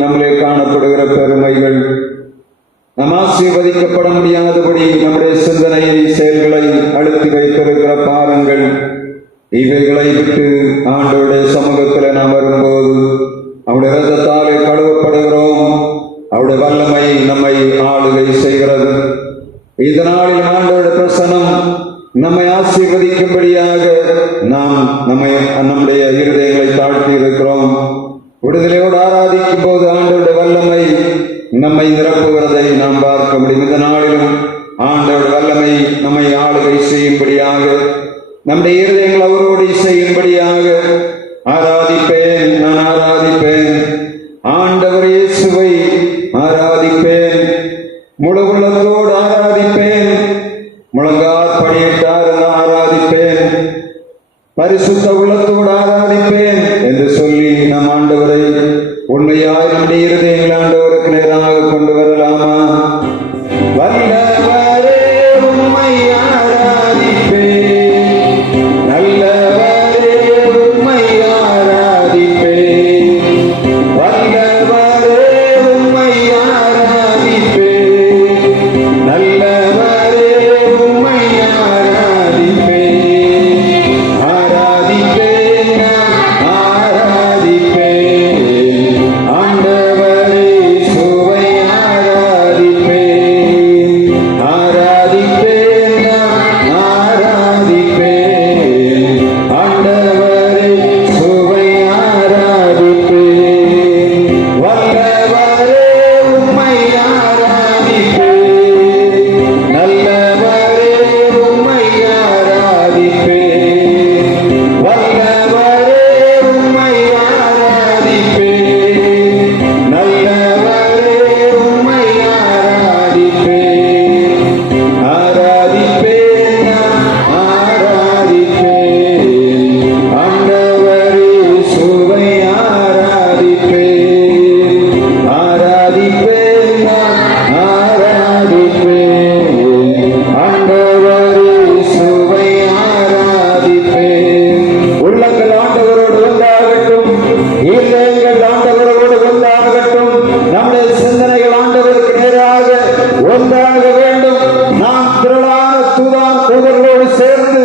நம்மளே காணப்படுகிற பெருமைகள், நாம் ஆசீர்வதிக்கப்பட முடியாதபடி நம்முடைய சிந்தனையை செயல்களை அழுத்தி வைத்திருக்கிற பாவங்கள், இவைகளை விட்டு ஆண்டவருடைய சமூகத்தில் நாம் வரும்போது அவருடைய இரத்தத்தாலே கழுவப்படுகிறோம். அவருடைய வல்லமை நம்மை ஆளுகை செய்கிறது. இதனாலில் ஆண்டவருடைய பிரசனம் நம்மை ஆசீர்வதிக்கும்படியாக நாம் நம்முடைய இருதயங்களை தாழ்த்தி இருக்கிறோம். விடுதலையோடு ஆராதிக்கும் போது ஆண்டவருடைய வல்லமை நம்மை நிரப்புகிறதை நாம் பார்க்க முடியும். இந்த நாளிலும் ஆண்டவருடைய வல்லமை நம்மை ஆளுகை செய்யும்படியாக, நம்முடைய இருதயங்கள் அவரோடு செய்யும்படியாக ஆராதிப்பேன். நான் ஆராதிப்பேன், ஆண்டவர் இயேசுவை ஆராதிப்பேன், முழு உள்ளத்தோடு ஆராதிப்பேன், முழங்கால் படியிட்டார் ஆராதிப்பேன், பரிசுத்த உள்ளத்தோடு ஆராதிப்பேன் என்று சொல்லி நம் ஆண்டவரை உண்மையாய் நம்முடைய இருதயங்கள் ஆண்டவருக்கு நேராக கொண்டு வரலாமா? வல்லவரே உம்மை ஆராதிப்பேன், நல்லவரே உம்மை ஆராதிப்பேன், வல்லவரே உம்மை ஆராதிப்பேன், நல்லவரே உம்மை ஆராதிப்பேன், ஆராதிப்பேன், ஆராதிப்பேன், ஆண்டவரே சுவை ஆராதிப்பேன், ஆராதிப்பேன், ஆராதிப்பேன், ஆண்டவரே சுவை ஆராதிப்பேன், வல்லவரே உம்மை ஆராதிப்பேன், நல்லவரே உம்மை ஆராதிப்பேன், வல்லவரே உம்மை ஆராதிப்பேன், நல்லவரே உம்மை ஆராதிப்பேன், ஆராதிப்பேன், ஆராதிப்பேன், ஆண்டவரே சுவை ஆராதிப்பேன், ஆராதிப்பேன், ஆராதிப்பேன், ஆண்டவரே சுவை ஆராதிப்பேன். உள்ளங்கள் ஆண்டவரோடு ஒன்றாகட்டும், இல்லங்கள் ஆண்டவரோடு ஒன்றாகட்டும், நம்முடைய சிந்தனைகள் ஆண்டவருக்கு நேராக ஒன்றாக வேண்டும். நாம் திரளான தூதர்களோடு சேர்ந்து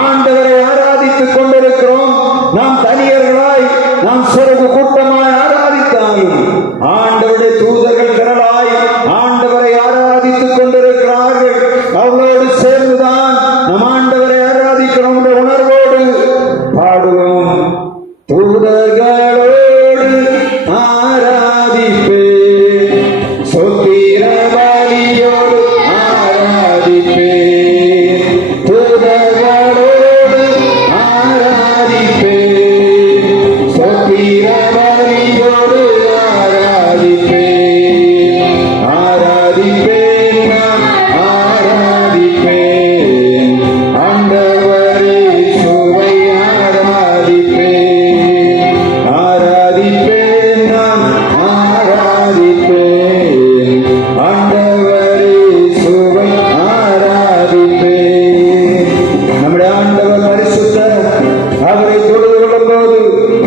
ஆண்டவரை ஆராதித்துக் கொண்டிருக்கிறோம். நாம் தனியர்களாய், நாம் சிறகு கூட்டமாய் ஆராதித்தாலும் ஆண்டவருடைய தூதர்கள் திரளாய் ஆண்டவரை ஆராதித்துக் கொண்டிருக்கிறார்கள். அவர்களோடு சேர்ந்துதான் நம் ஆண்டவரை ஆராதிக்கிறோம் என்ற உணர்வோடு பாடுவோம். தூதர்களோடு ஆராதிப்பேன், சொத்திர பலியோடு ஆராதிப்பேன், தூதர்களோடு ஆராதிப்பேன், சொத்திர பலியோடு ஆராதிப்பேன், ஆராதிப்பேன், ஆராதிப்பேன், ஆண்டவரே சுவை ஆராதிப்பேன், ஆராதிப்பேன், ஆராதிப்பேன், ஆண்டவரே சுவை ஆராதிப்பேன். நம்முடைய ஆண்டவர் பரிசுத்தர். அவரை தொழுது கொள்ளும்போது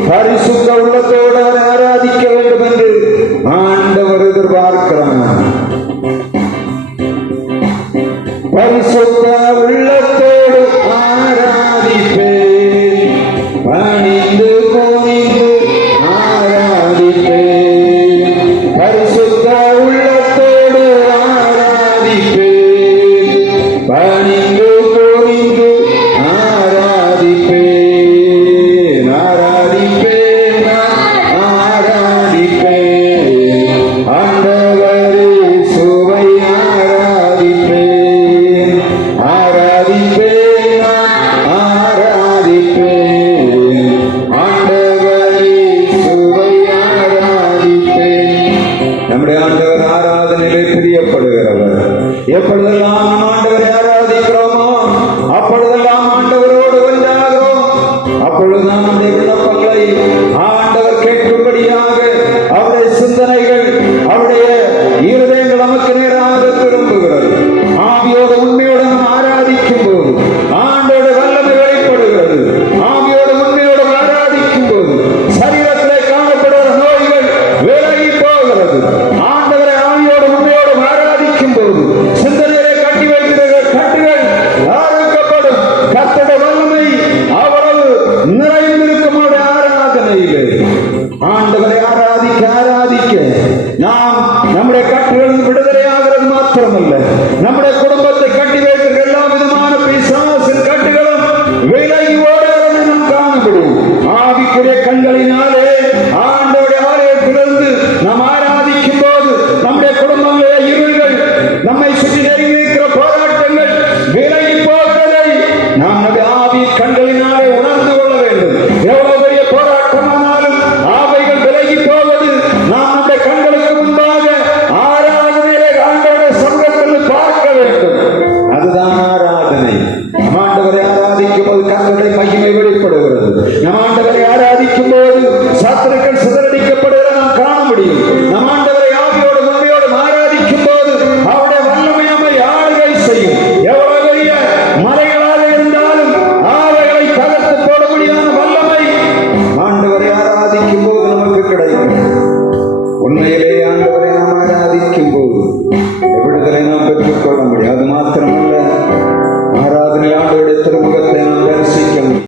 பரிசுத்த உள்ளத்தோடு அவரை ஆராதிக்க வேண்டும் என்று ஆண்டவர் எதிர்பார்க்கிறார். பரிசுத்த உள்ளத்தோடு ஆராதிப்பேன், பணிந்து குனிந்து ஆராதிப்பேன், பரிசுத்த உள்ளத்தோடு ஆராதிப்பேன், பணிந்து குனிந்து ஆராதிப்பேன், ஆராதிப்பேன், ஆராதிப்பேன், போகிறது. ஆண்டவரை ஆவியோடு உண்மையோடு ஆராதிக்கும் போது சிந்தனையை கட்டி வைக்கிற கட்டுகள் ஆரம்பிக்கப்படும். கர்த்தருடைய வல்லமை அவ்வளவு நிறைந்திருக்கும் ஆராதனையிலே. ஆண்டவரை ஆராதிக்க ஆராதிக்க நாம் நம்முடைய கட்டுகள் விடுதலை ஆகிறது மாத்திரமல்ல, நம்முடைய குடும்பத்தை கட்டி வைக்கிற எல்லா விதமான பிசாசின் கட்டுகளும் விலகி ஓடுகிறதை நாம் காணப்படும். ஆவிக்குரிய கண்களினாலே ஆண்டவருடைய ஆலயத்திலிருந்து நாம் ஆராதிக்கும் போது நம்முடைய குடும்பங்களிலே இருள்கள், நம்மை சுற்றி நெருங்கியிருக்கிற போராட்டங்கள் விலகி போகிறதை நாம் நம்முடைய ஆவி கண்களினாலே உணர்ந்து கொள்ள வேண்டும். எவ்வளவு பெரிய போராட்டமானாலும் ஆவைகள் விலகி போவது நாம் நம்முடைய கண்களுக்கு முன்பாக ஆராதனையிலே ஆண்டவருடைய சமூகத்தில் பார்க்க வேண்டும். அதுதான் ஆராதனை. நம் ஆண்டவரை ஆராதிக்கும் போது கர்த்தருடைய மகிமை வெளிப்படுகிறது. நம் ஆண்டவரை ஆராதிக்கும் போது சத்துருக்கள் சிதறடிக்கப்படுவதை நாம் காண முடியும். நம் ஆண்டவரை ஆவியோடு உண்மையோடு ஆராதிக்கும் போது அவருடைய வல்லமை நம்மை ஆளுகை செய்யும். எவ்வளவு பெரிய மலைகளாக இருந்தாலும் ஆவைகளை தகர்த்து போட முடியாத வல்லமை ஆண்டவரை ஆராதிக்கும் போது நமக்கு கிடைக்கும். உண்மையிலே ஆண்டவரை நாம் ஆராதிக்கும் போது